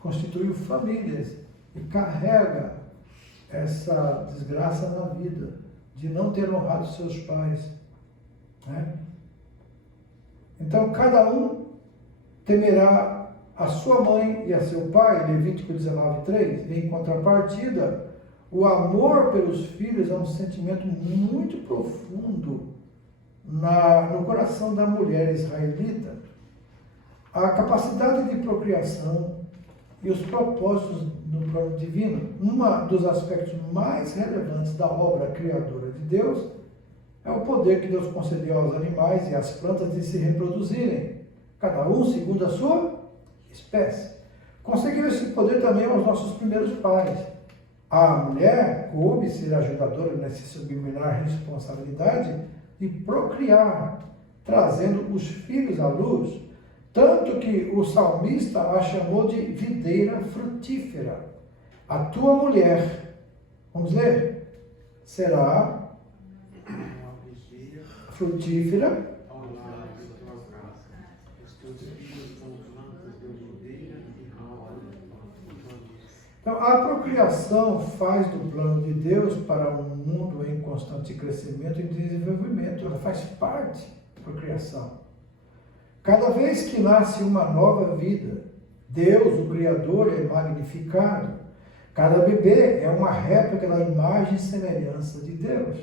constituem famílias e carrega essa desgraça na vida de não ter honrado seus pais. Então, cada um temerá a sua mãe e a seu pai, Levítico 19:3. Em contrapartida, o amor pelos filhos é um sentimento muito profundo no coração da mulher israelita. A capacidade de procriação e os propósitos no plano divino, um dos aspectos mais relevantes da obra criadora de Deus, é o poder que Deus concedeu aos animais e às plantas de se reproduzirem, cada um segundo a sua espécie. Conseguiu esse poder também aos nossos primeiros pais. A mulher coube ser ajudadora nessa subliminar responsabilidade de procriar, trazendo os filhos à luz, tanto que o salmista a chamou de videira frutífera. A tua mulher, vamos ler, será frutífera ao lado de tua casa. Os teus filhos são plantas de oliveira e ramo de tua luz. Então, a procriação faz do plano de Deus para um mundo em constante crescimento e desenvolvimento. Ela faz parte da procriação. Cada vez que nasce uma nova vida, Deus, o Criador, é magnificado. Cada bebê é uma réplica da imagem e semelhança de Deus.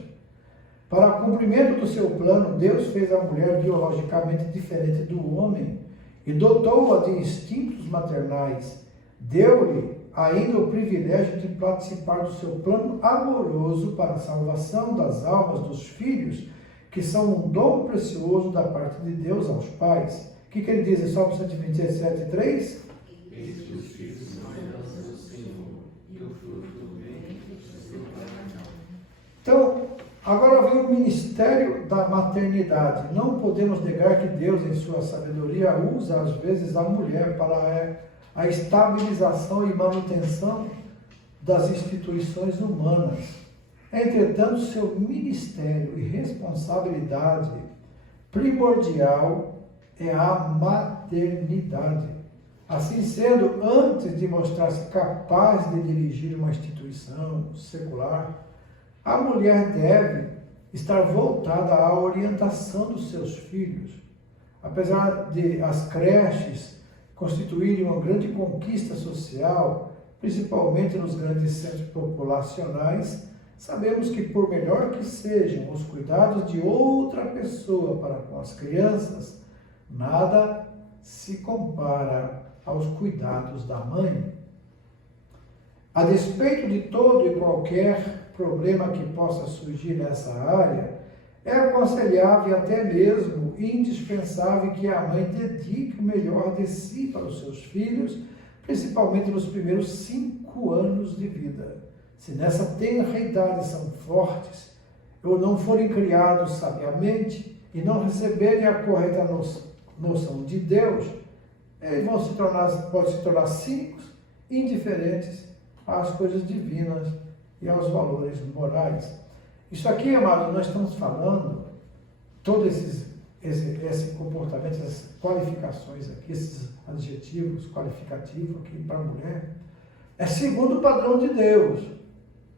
Para o cumprimento do seu plano, Deus fez a mulher biologicamente diferente do homem e dotou-a de instintos maternais. Deu-lhe ainda o privilégio de participar do seu plano amoroso para a salvação das almas dos filhos, que são um dom precioso da parte de Deus aos pais. O que ele diz em Salmo 127:3? Eis que os filhos são herança do Senhor, e o fruto do ventre do seu coração. Então, agora vem o ministério da maternidade. Não podemos negar que Deus, em sua sabedoria, usa às vezes a mulher para a estabilização e manutenção das instituições humanas. Entretanto, seu ministério e responsabilidade primordial é a maternidade. Assim sendo, antes de mostrar-se capaz de dirigir uma instituição secular, a mulher deve estar voltada à orientação dos seus filhos. Apesar de as creches constituírem uma grande conquista social, principalmente nos grandes centros populacionais, sabemos que, por melhor que sejam os cuidados de outra pessoa para com as crianças, nada se compara aos cuidados da mãe. A despeito de todo e qualquer problema que possa surgir nessa área, é aconselhável e até mesmo indispensável que a mãe dedique o melhor de si para os seus filhos, principalmente nos primeiros 5 anos de vida. Se nessa tenra idade são fortes, ou não forem criados sabiamente e não receberem a correta noção de Deus, podem se tornar cínicos, indiferentes às coisas divinas e aos valores morais. Isso aqui, amado, nós estamos falando, todo esse comportamento, essas qualificações aqui, esses adjetivos qualificativos aqui para a mulher, é segundo o padrão de Deus.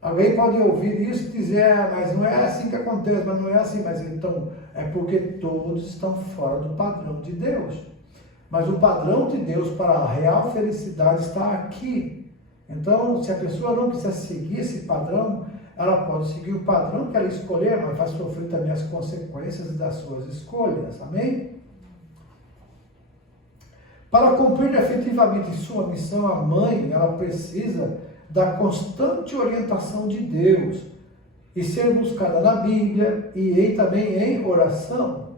Alguém pode ouvir isso e dizer, mas não é assim que acontece, mas não é assim. Mas então, é porque todos estão fora do padrão de Deus. Mas o padrão de Deus para a real felicidade está aqui. Então, se a pessoa não quiser seguir esse padrão, ela pode seguir o padrão que ela escolher, mas vai sofrer também as consequências das suas escolhas. Amém? Para cumprir efetivamente sua missão, a mãe, ela precisa da constante orientação de Deus e ser buscada na Bíblia e também em oração.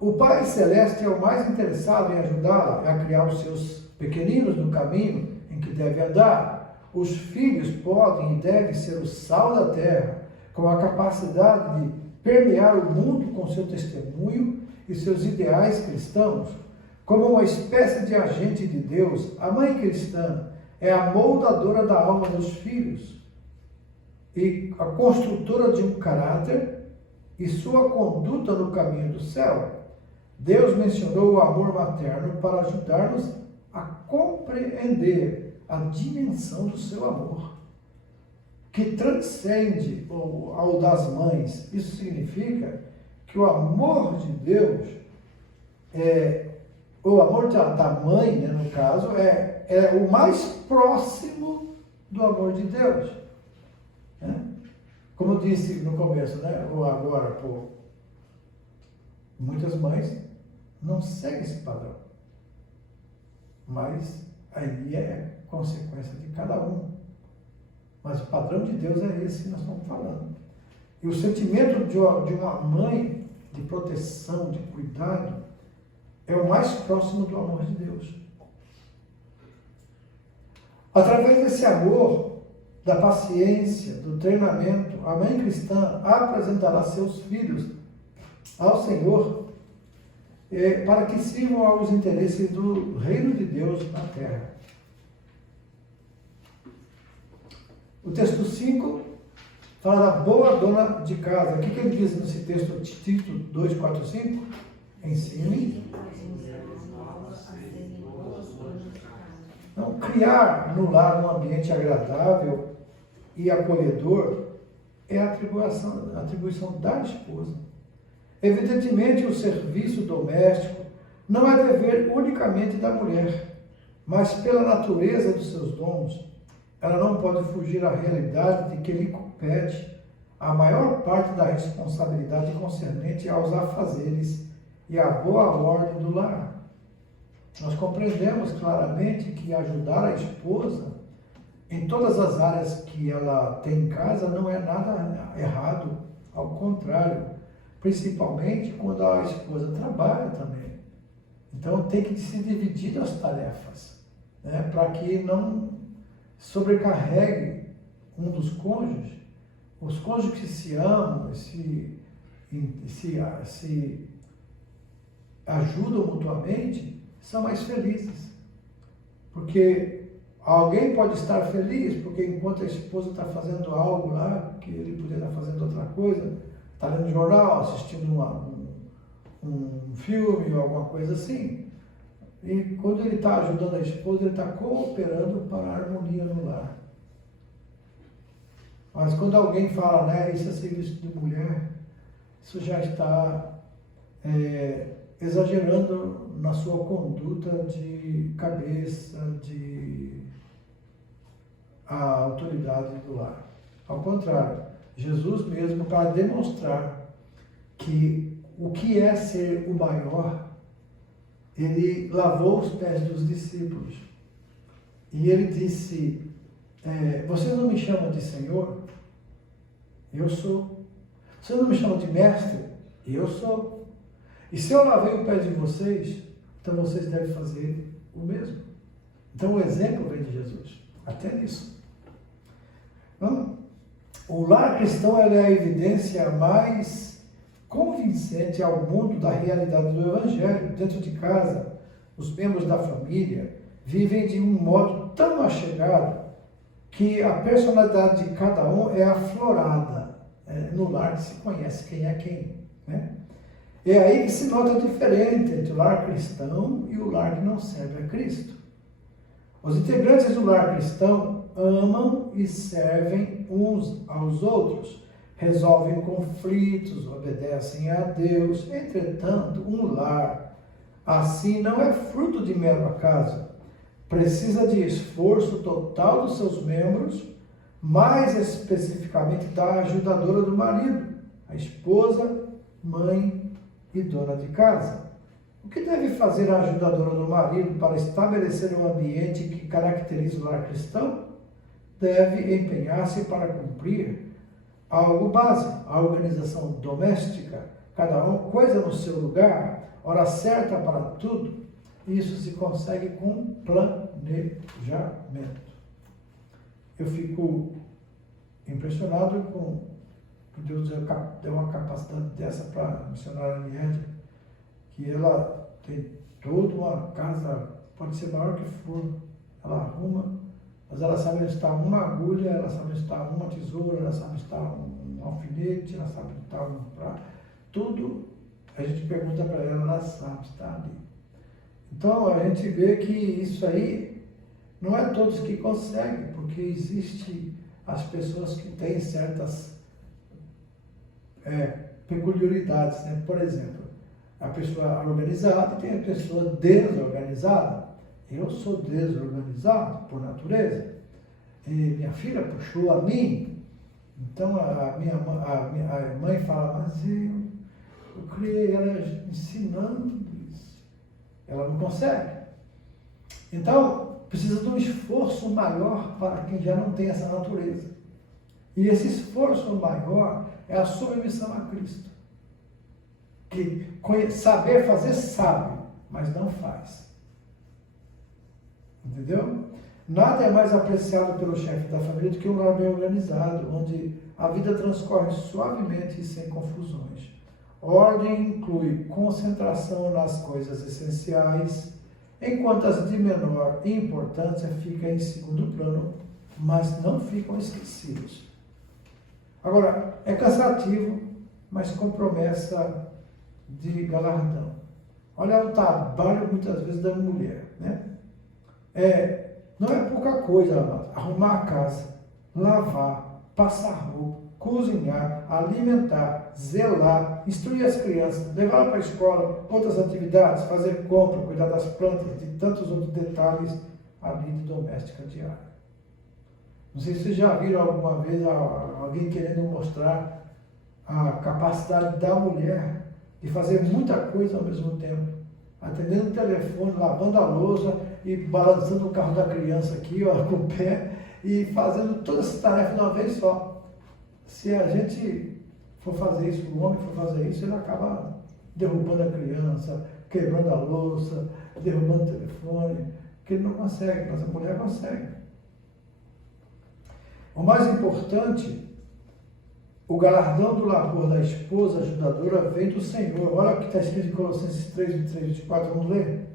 O Pai Celeste é o mais interessado em ajudá-la a criar os seus pequeninos no caminho em que devem andar. Os filhos podem e devem ser o sal da terra, com a capacidade de permear o mundo com seu testemunho e seus ideais cristãos. Como uma espécie de agente de Deus, a mãe cristã é a moldadora da alma dos filhos e a construtora de um caráter e sua conduta no caminho do céu. Deus mencionou o amor materno para ajudar-nos a compreender a dimensão do seu amor, que transcende ao das mães. Isso significa que o amor de Deus, o amor da mãe, né, no caso, é o mais próximo do amor de Deus. Né? Como eu disse no começo, né, ou agora, muitas mães não seguem esse padrão. Mas aí é consequência de cada um. Mas o padrão de Deus é esse que nós estamos falando. E o sentimento de uma mãe de proteção, de cuidado, é o mais próximo do amor de Deus. Através desse amor, da paciência, do treinamento, a mãe cristã apresentará seus filhos ao Senhor para que sirvam aos interesses do reino de Deus na terra. O texto 5 fala da boa dona de casa. O que ele diz nesse texto, Tito 2,4-5? Ensine. Então, criar no lar um ambiente agradável e acolhedor é a atribuição da esposa. Evidentemente, o serviço doméstico não é dever unicamente da mulher, mas pela natureza dos seus dons, ela não pode fugir à realidade de que lhe compete a maior parte da responsabilidade concernente aos afazeres e à boa ordem do lar. Nós compreendemos claramente que ajudar a esposa em todas as áreas que ela tem em casa não é nada errado, ao contrário, principalmente quando a esposa trabalha também. Então tem que se dividir as tarefas, né, para que não sobrecarregue um dos cônjuges. Os cônjuges que se amam, se ajudam mutuamente, são mais felizes. Porque alguém pode estar feliz porque enquanto a esposa está fazendo algo lá, que ele poderia estar fazendo outra coisa, está lendo jornal, assistindo um filme ou alguma coisa assim. E quando ele está ajudando a esposa, ele está cooperando para a harmonia no lar. Mas quando alguém fala, né, isso é serviço de mulher, isso já está exagerando na sua conduta de cabeça, a autoridade do lar. Ao contrário, Jesus mesmo, para demonstrar que o que é ser o maior, ele lavou os pés dos discípulos. E ele disse, vocês não me chamam de Senhor? Eu sou. Vocês não me chamam de mestre? Eu sou. E se eu lavei o pé de vocês, então vocês devem fazer o mesmo. Então o exemplo vem de Jesus, até nisso. Então, o lar cristão é a evidência mais convincente ao mundo da realidade do Evangelho. Dentro de casa, os membros da família vivem de um modo tão achegado que a personalidade de cada um é aflorada. No lar se conhece quem é quem, né? É aí que se nota a diferença entre o lar cristão e o lar que não serve a Cristo. Os integrantes do lar cristão amam e servem uns aos outros, resolvem conflitos, obedecem a Deus. Entretanto, um lar assim não é fruto de mero acaso. Precisa de esforço total dos seus membros, mais especificamente da ajudadora do marido, a esposa, mãe e dona de casa. O que deve fazer a ajudadora do marido para estabelecer um ambiente que caracteriza o lar cristão? Deve empenhar-se para cumprir algo básico, a organização doméstica, cada um coisa no seu lugar, hora certa para tudo. Isso se consegue com planejamento. Eu fico impressionado com que Deus deu uma capacidade dessa para a missionária Niédia, que ela tem toda uma casa, pode ser maior que for, ela arruma, mas ela sabe onde está uma agulha, ela sabe onde está uma tesoura, ela sabe onde está um alfinete, ela sabe onde está um prato, tudo a gente pergunta para ela, ela sabe, está ali. Então a gente vê que isso aí não é todos que conseguem, porque existe as pessoas que têm certas peculiaridades, né? Por exemplo, a pessoa organizada tem a pessoa desorganizada. Eu sou desorganizado por natureza. E minha filha puxou a mim. Então a mãe fala, mas eu criei ela ensinando isso. Ela não consegue. Então precisa de um esforço maior para quem já não tem essa natureza. E esse esforço maior é a submissão a Cristo. Que saber fazer sabe, mas não faz. Entendeu? Nada é mais apreciado pelo chefe da família do que um lar bem organizado, onde a vida transcorre suavemente e sem confusões. Ordem inclui concentração nas coisas essenciais, enquanto as de menor importância ficam em segundo plano, mas não ficam esquecidas. Agora, é cansativo, mas com promessa de galardão. Olha o trabalho, muitas vezes, da mulher, né? Não é pouca coisa, amado. Arrumar a casa, lavar, passar roupa, cozinhar, alimentar, zelar, instruir as crianças, levar para a escola, outras atividades, fazer compra, cuidar das plantas, de tantos outros detalhes, a vida doméstica diária. Não sei se vocês já viram alguma vez alguém querendo mostrar a capacidade da mulher de fazer muita coisa ao mesmo tempo. Atendendo o telefone, lavando a louça e balançando o carro da criança aqui, ó, com o pé, e fazendo todas essas tarefas de uma vez só. Se a gente for fazer isso, o homem for fazer isso, ele acaba derrubando a criança, quebrando a louça, derrubando o telefone, que ele não consegue, mas a mulher consegue. O mais importante, o galardão do labor da esposa ajudadora vem do Senhor. Olha o que está escrito em Colossenses 3, 23, 24, vamos ler?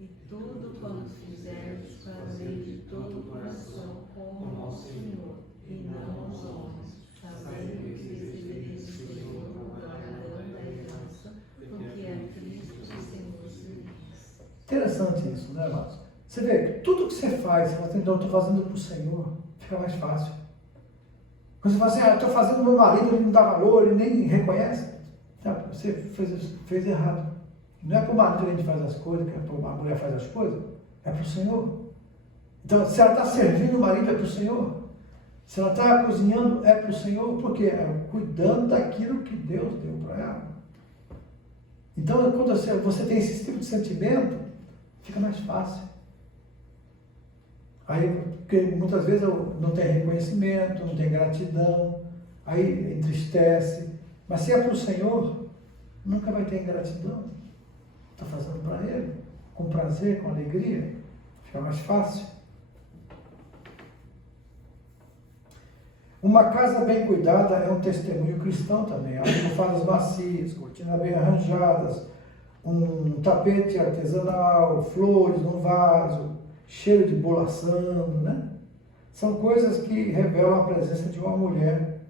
E tudo quanto fizerdes, fazei de todo o coração como ao Senhor, e não aos homens, sabendo que recebereis do Senhor o galardão da herança, porque é Cristo o Senhor serviço. Interessante isso, né, amados? Você vê que tudo que você faz, você fala, então, eu estou fazendo para o Senhor, fica mais fácil. Quando você fala assim, eu estou fazendo meu marido, ele não dá valor, ele nem reconhece, você fez errado. Não é para o marido que a gente faz as coisas, que a mulher faz as coisas, é para o Senhor. Então, se ela está servindo o marido, é para o Senhor. Se ela está cozinhando, é para o Senhor, porque é cuidando daquilo que Deus deu para ela. Então, quando você tem esse tipo de sentimento, fica mais fácil. Aí, porque muitas vezes não tem reconhecimento, não tem gratidão, aí entristece. Mas se é para o Senhor, nunca vai ter ingratidão. Está fazendo para Ele, com prazer, com alegria, fica mais fácil. Uma casa bem cuidada é um testemunho cristão também. Almofadas macias, cortinas bem arranjadas, um tapete artesanal, flores num vaso, cheiro de bolo assando, né? São coisas que revelam a presença de uma mulher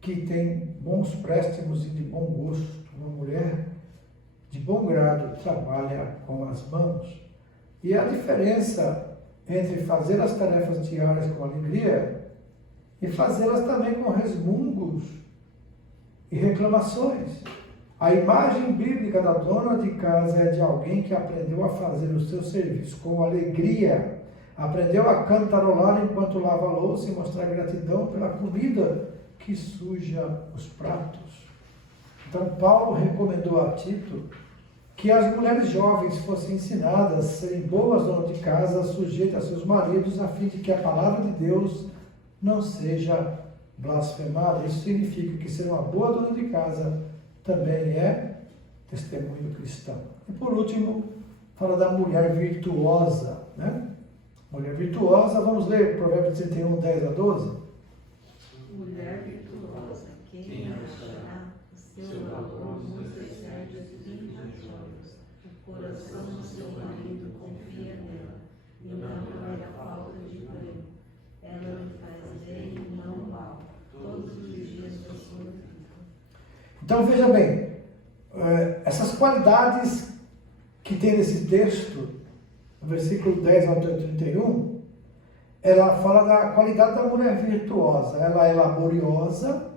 que tem bons préstimos e de bom gosto, uma mulher de bom grado, trabalha com as mãos. E a diferença entre fazer as tarefas diárias com alegria e fazê-las também com resmungos e reclamações. A imagem bíblica da dona de casa é de alguém que aprendeu a fazer o seu serviço com alegria, aprendeu a cantarolar enquanto lava a louça e mostrar gratidão pela comida que suja os pratos. Então, Paulo recomendou a Tito que as mulheres jovens fossem ensinadas a serem boas donas de casa, sujeitas a seus maridos, a fim de que a palavra de Deus não seja blasfemada. Isso significa que ser uma boa dona de casa também é testemunho cristão. E por último, fala da mulher virtuosa, né? Mulher virtuosa, vamos ler Provérbios 31, 10 a 12. Mulher virtuosa, quem achará o seu valor nos excede de 20 joias. O coração do seu marido confia nela, e não lhe falta de prêmio. Ela lhe faz bem e não mal, todos os dias da sua vida. Então veja bem, essas qualidades que tem nesse texto, no versículo 10 ao 31, ela fala da qualidade da mulher virtuosa. Ela é laboriosa,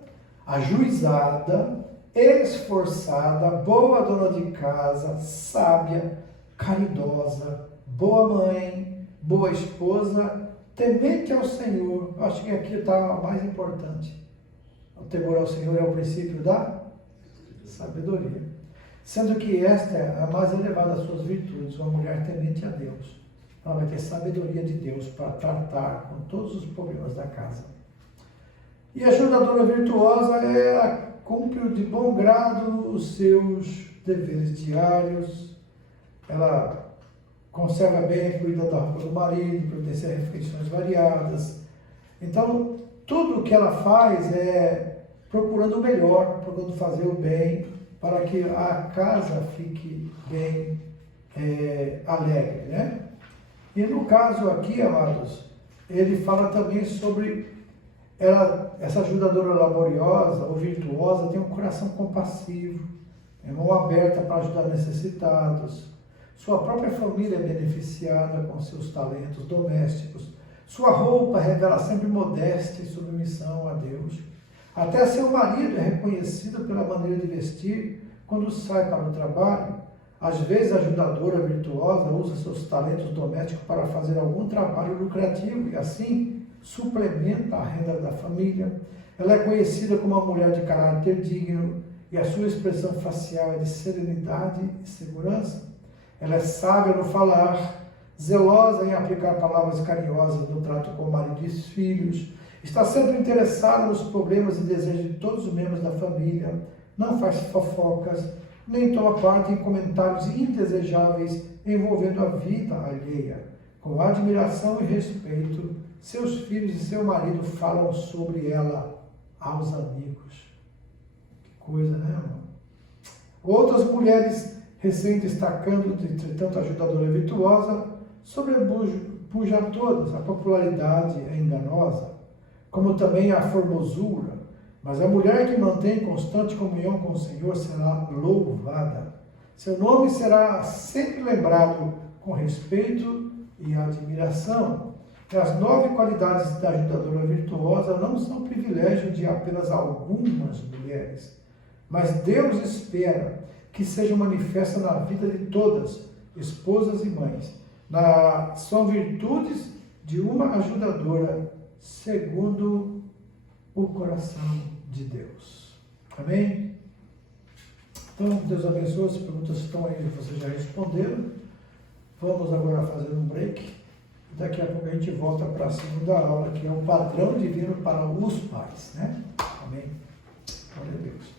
ajuizada, esforçada, boa dona de casa, sábia, caridosa, boa mãe, boa esposa, temente ao Senhor. Acho que aqui está a mais importante. O temor ao Senhor é o princípio da sabedoria. Sendo que esta é a mais elevada das suas virtudes, uma mulher temente a Deus. Ela vai ter sabedoria de Deus para tratar com todos os problemas da casa. E a ajudadora virtuosa, ela cumpre de bom grado os seus deveres diários, ela conserva bem, cuida da roupa do marido, providencia refeições variadas. Então, tudo o que ela faz é procurando o melhor, procurando fazer o bem, para que a casa fique bem alegre, né? E no caso aqui, amados, ele fala também sobre essa ajudadora laboriosa ou virtuosa tem um coração compassivo, é mão aberta para ajudar necessitados. Sua própria família é beneficiada com seus talentos domésticos. Sua roupa revela sempre modéstia e submissão a Deus. Até seu marido é reconhecido pela maneira de vestir quando sai para o trabalho. Às vezes, a ajudadora virtuosa usa seus talentos domésticos para fazer algum trabalho lucrativo e, assim, suplementa a renda da família. Ela é conhecida como uma mulher de caráter digno e a sua expressão facial é de serenidade e segurança. Ela é sábia no falar, zelosa em aplicar palavras carinhosas no trato com o marido e os filhos. Está sempre interessada nos problemas e desejos de todos os membros da família. Não faz fofocas, nem toma parte em comentários indesejáveis envolvendo a vida alheia. Com admiração e respeito, seus filhos e seu marido falam sobre ela aos amigos. Que coisa, né, irmão? Outras mulheres, recém-destacando, entretanto, ajudadora virtuosa, sobrepuja a todas. A popularidade é enganosa, como também a formosura. Mas a mulher que mantém constante comunhão com o Senhor será louvada. Seu nome será sempre lembrado com respeito e admiração. E as 9 qualidades da ajudadora virtuosa não são privilégio de apenas algumas mulheres, mas Deus espera que sejam manifestas na vida de todas, esposas e mães. São virtudes de uma ajudadora segundo o coração de Deus. Amém? Então, Deus abençoe. As perguntas estão aí, vocês já responderam. Vamos agora fazer um break. Daqui a pouco a gente volta para a segunda aula, que é o padrão divino para os pais, né? Amém? Glória a Deus.